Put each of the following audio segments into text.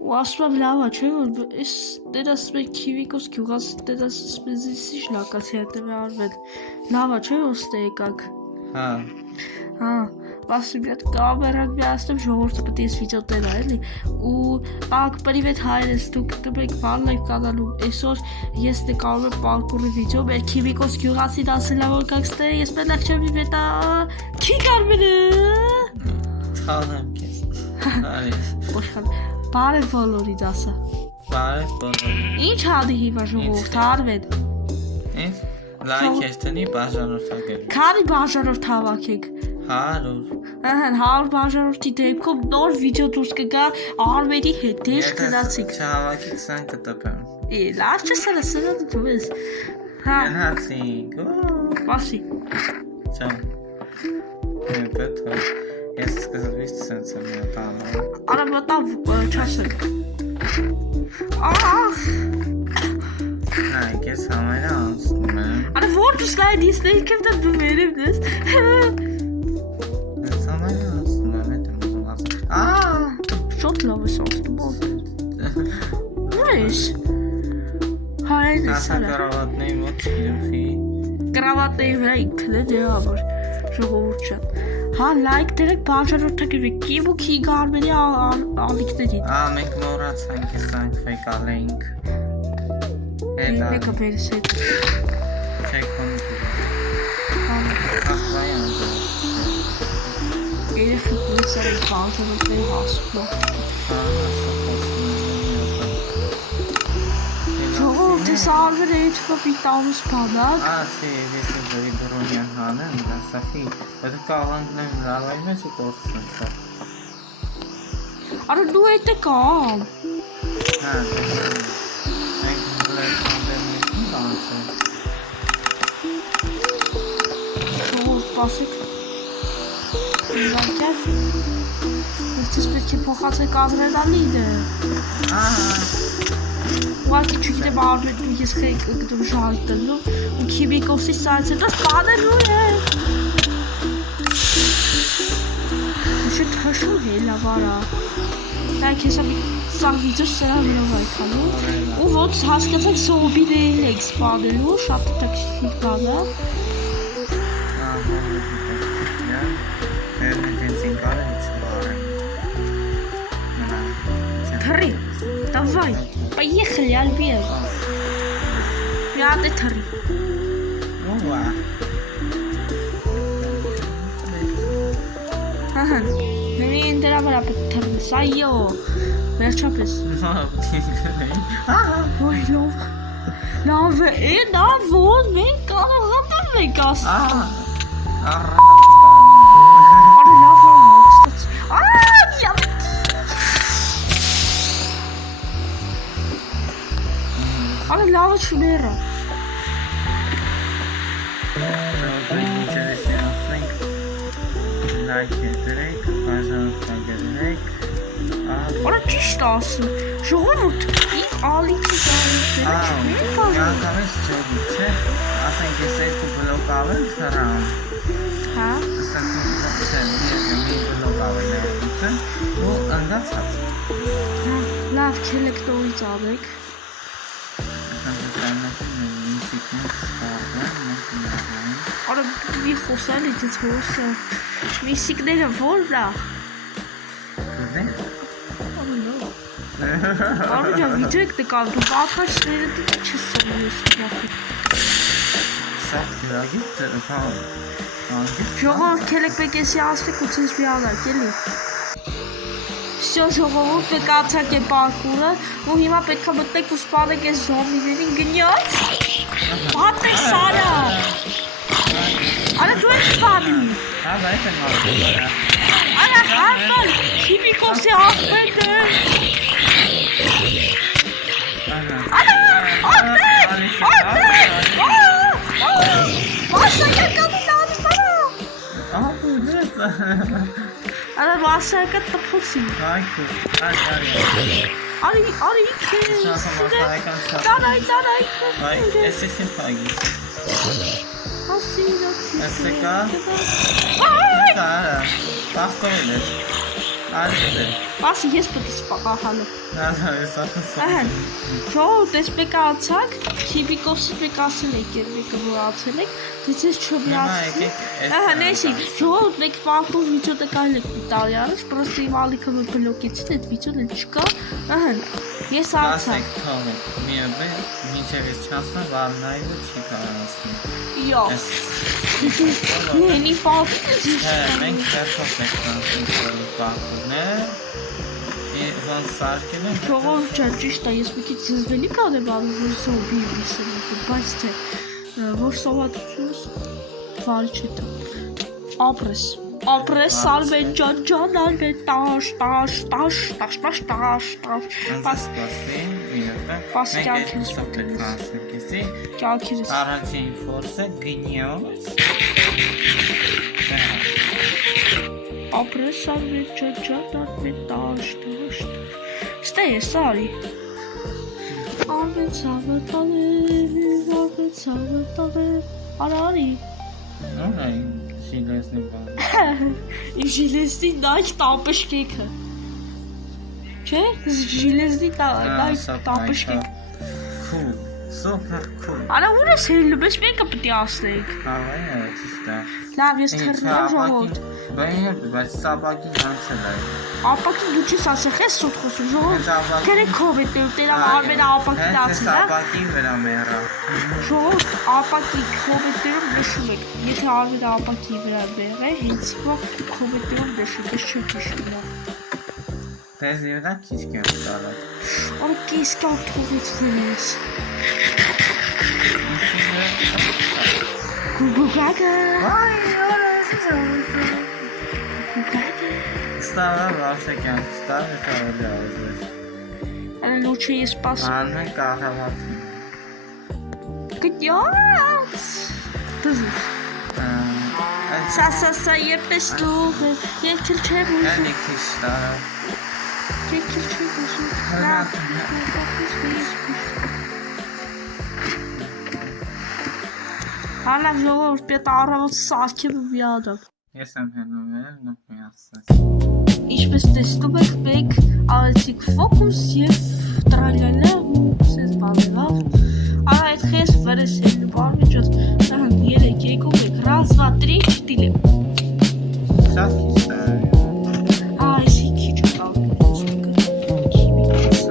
ու ասում եմ լավ է, չէ՞ որ այս դերս մեկ քիվիկոս գյուղաց դերս սպեզիսի շլակացի հետևի արվել։ Լավ է, չէ՞ որ ստե եկաք։ Հա, ասում եմ կամերան միացնեմ ժողովուրդը պետք է այս վիդեո տենա էլի ու տակ պրիվետ հայրես դուք դուք բան լայվ կանալու այսօր ես նկարում եմ պարկուրի վիդեո մեր քիմիկոս գյուղացին ասել է որ կաք ստե ես մենակ չեմ վետա քի կարմենը Թանեմ քեզ Ոչխան բարև բոլորից ասա Բարև բոլորից Ինչ հադի հիմա ժողովուրդ արվեն Ինչ լայք ես տնի բաժանորդակել Քանի բաժանորդ հավաքեք 100 Ահա 100 բաժանորդի դեպքում նոր վիդեո դուրս կգա Արմենի հետ դեշ գնացիք Չհավաքի 20 կտպեմ լավ չսել սրա դու ես Հա Գնացինք Մասի Չա Պետք Ես սկզբից սենց եմ մտանում Արա մտավ չասել Ահ Հայ, ես համայնա անցնում եմ Արա որ դու սկայ դիսնեի կեմ դա դու մերև դես Ես համայնա անցնում եմ հետ եմ ուզում ասում Շոտ լավ ես անցնում Ուր ես Հայն ես Ասա կարավատնեի մոտ չգիրուխի Կրավատների վրա ինքն է դե համար ժողովուրդ չան Հա լայք դերեք բաժանորդակիրվեք կիմ ու քի գարմերի ալիքներին մենք մորացանք ես անք վեկալեինք Մեկը բերս հետ Չեք Ասվայ անձով Երեխուտ նիսար ենք բաժանորդների հասում Ժողովուրդ ես արվեր է իչկա պիտանուս բանակ Ացի, ես եմ ջորի բրոնյան հանեմ, ասախի, հետը կաղանքնեմ լավայի մեջ ու կորսում սա Արա դու էտ է կամ Հա, մենք հլեր սանդերնիքին բանցում Ժողովուրդ պասիք Իվանկեր Ես պետք է փոխացեք ադրենալինը Ուղղակի չգիտեմ արվետ ու ես խեք գտում շահիտելու ու քիմիկոսի սայցել դաս բանելու է Ուշը թաշում հելա վարա Դայք ես ամի սաղվիձր սրա վրով այքալու ու ոնց հասկացանք սոբիներին եք սպանելու շատ տակշիք բան է Թռի, давай, поехали, Альбер Միատ է թռի Ուա Ահա, նեմի ընդերա վրա պետք թռնի, սա յո Վերջապես Ոյ լով Լավ է, նա որ մենք կարողանում ենք ասում Արի լավ հաստաց Յամ Արի լավը չմերա Լայք ետրեք, բաժանորդակերեք Արա ճիշտ ասում, ժողովուրդ, իմ ալիքի Յանկամ ես չողի, չէ, ասենք ես երկու բլոկ ավեն թրամ Հա Ասենք մի բլոկ ավեն ներդուցը ու ընդացած Լավ չելեկտորից ավեք Արա մի խոսալի ձեզ հոսը Միսիկները որն է Արու ջան վիդեո եք նկարում, դու պատխաչները դու չես սողում ես մախիտ Շատ գրագիտ Ժողովուրդ կելեք մեկ եսի ասվեք ու ծինչ մի անակ, էլի Всё ժողովուրդ նկացակ է պարկուրը ու հիմա պետք է մտնեք ու սպանեք ես զոմբիներին գնյոց Պատեք սարա Արա դու եք սպանի Հա, բայց եմ ասում Արա հարմալ, քիմիկոսի ախպետ է Արա վասակը տպուսի Արի քեզ Տարայ Ես եմ փագի Ասի Ասեկա Պախտորին ես Արի Ասի ես պետք է սպահալը։ Ես ասացի։ Ժողովուրդ, ես մեկ անցակ, Քիվիկոսի մեկ ասել եք, մեկը որ ացել եք, դից ես չմիացի։ Նեսի, ժողովուրդ, մեկ պահպուն վիդեոը կարելի է տալի առաջ, պրոստի իմ ալիքը որ բլոկեցին, այդ վիդեոն էլ չկա։ Ես անցակ։ Մինչև ես չանցնեմ, վարնայինը չի կարանացնում։ Իո։ Նենի պահպուն։ Մենք վերջով ենք տանցում պահպուններ։ Ոնց սարքել են։ Ժողովուրդ ջան, ճիշտ է, ես մի քիչ զզվելի կանեմ անում, որ զոմբի լսեմ, բայց թե որ սովատությունս վարի չէ դա։ Ապրես Արմեն ջան, Արմեն տաշ։ Սպասի, Պասի կյանքինս կյանքինս կյանքինս առաջին ֆորսը գնյոց Ապրես Արմեն ջան, Արմեն տաշ Ստե ես արի Արմեն ցավը տալեր Արի Ժիլեսնի բան Իմ ժիլեսնի նայք տապշկեքը Չէ? Ժիլեսնի նայք տապշկեքը Cool, super cool Արա ուր ես հելնում, ես մեկը պտի ասնեիք ճիշտ է Լավ, ես թրնում ժողովուրդ Բայց սաբակին անցել է Ապակին դու չես ասեղ ես սոտ խոսում ժողովուրդ Թերեք քովետներում տերամ արմենը ապակին ացել Սաբակին վրա մերա Ժողովուրդ ապակի քովետներում նշում եք Եթե արմենը ապակի վրա մեղ է հենց որ քովետներում նշում ես չեմ հիշում Դեզ եվդա քիչ կեմ տարակ Արա կես կան թողեցնեն ես Գուգուգագա Ստավը վարշը կյանք ստավը կարելի ազեր Արա լոչը ես պաս Անմեն կահավատին Գտյաց Դզուր Սա երպես դուղ Երկել չեմ ուզում Էլի քիչ տարակ Երկել չեմ ուզում Հալավ ժողովուրդ պետ առավոտ սարքեմ ու միանամ Ես եմ հենում էլ նոք միացես Ինչպես տեսնում եք մեկ արեցիք ֆոկուս և տրալյալը ու սեզ բանելով Արա այդ խես վրես հելնում արմիջոտ Նահան երեք եկում եք ռազ, վա, տրի, չտիլեմ Շատ քիչ տարակ Այսի քիչ կալմից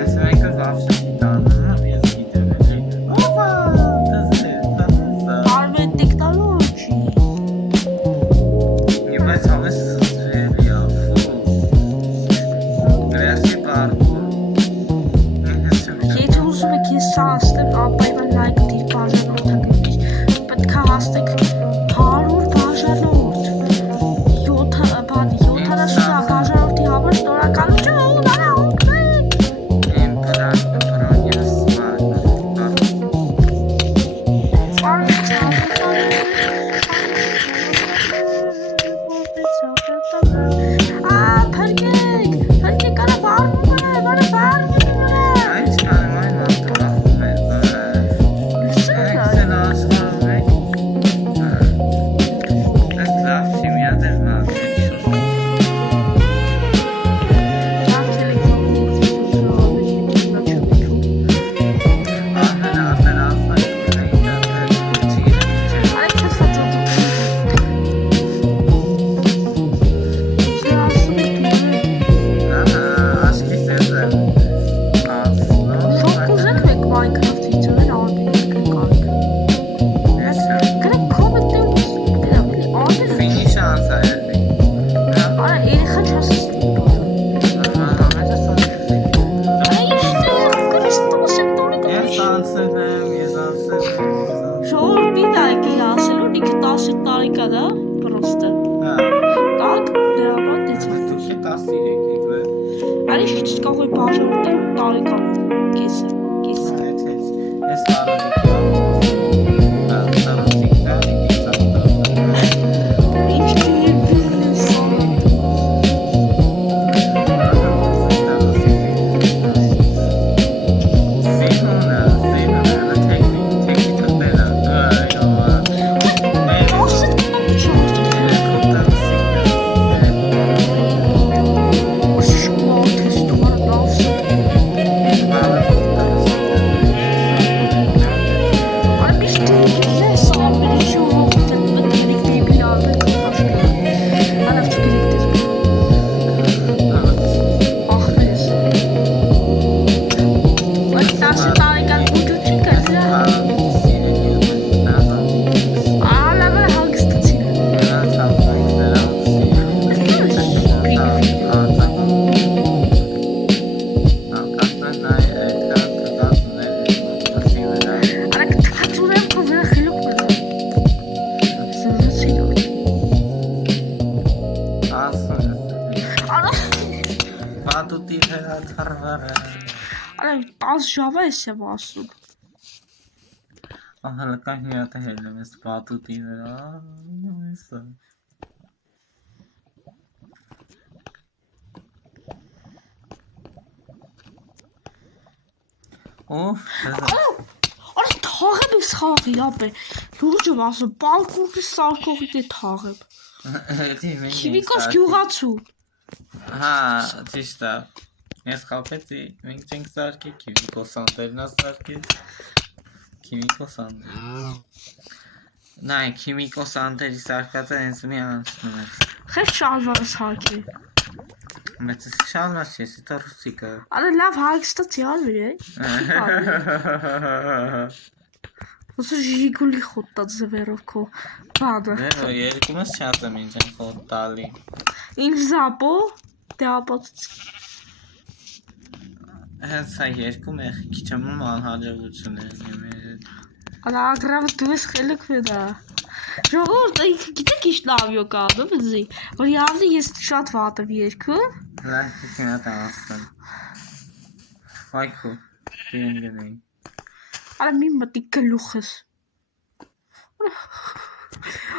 Ես մեկը վարշը տանում ես գիտեմ էլ Օպա, դզլեր, Արմեն տեկտալոջի Բայց հավես ստրելի ափու Գրեասի պարդու Եթե ուզում եք ես սա ասնեմ ապայվան լայք դիր բաժանորդակրիչ պետք է հասնեք 100 բաժանորդ 70 բաժանորդի համար շնորհակալություն արա օգնեք Իմ պրանյաս Փրկեք արա բարվում է Այս կանեմ այն ատրախում է Էքսել աշխարում եք Ես լավ շիմիատ էր մատիչ Արա 10 ժամ է եմ ասում։ Ահալական հյատը հելնում ես պատուտի վրա, իսը։ Արա թաղեմ ես խաղի, ապե, լուրջում ասում, բալկուրի սարկողիտ է թաղեմ։ Քիմիկոս գյուղացու։ Հա, ճիշտ է։ Ես խապեցի, մենք չենք սարկի, քիմիկոս անտերն է սարկի։ Քիմիկոս անտեր։ Նայ, քիմիկոս անտերի սարկածը հենց մի անցնում ես։ Խես շալվարս հարկի։ Մեծ շալվար չես, իտ ռուսիկը։ Արա լավ հարկստացի արվիր է։ Ոսը ժիգուլի խոտտած զվերով քո բադը։ Դե երկումս շատ եմ ինչ են խոտ տալի։ Իմ զապո, դե ապացուցի։ Հենց սա երկում է քիչ ամում անհաջողություն է։ Արա ագրավը դու ես խելք վեդա։ Ժողովուրդ, ինքը գիտեք ինչ լավյո կա, դու որ явно ես շատ վատ եմ երկում։ Լավ, քինա տասն։ Այքո, դին գնային։ Արա մի մտի գլուխս։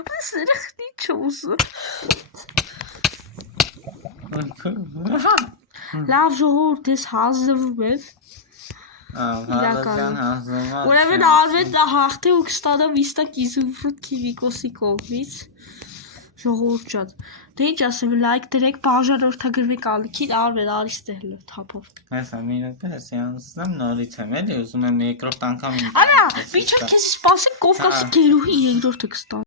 Արա սերախնի չոսը։ Լավ ժողովուրդ, ես հազնվում եմ։ Իրական հազնվում։ Ուրեմն արվեն դա հաղթե ու կստանա վիստակ իզուֆրուտ քիմիկոսի կողմից։ Ժողովուրդ ջան։ Դե ինչ ասեմ, լայք դրեք, բաժանորդագրվեք ալիքին, արվեն արիստել թափով։ Ես ամենապես յանցնեմ նորից եմ, էլի ուզում եմ երկրորդ անգամ։ Արա, միջև քեզ սպասեք Կովկասի գելուհի երկրորդը կստանա։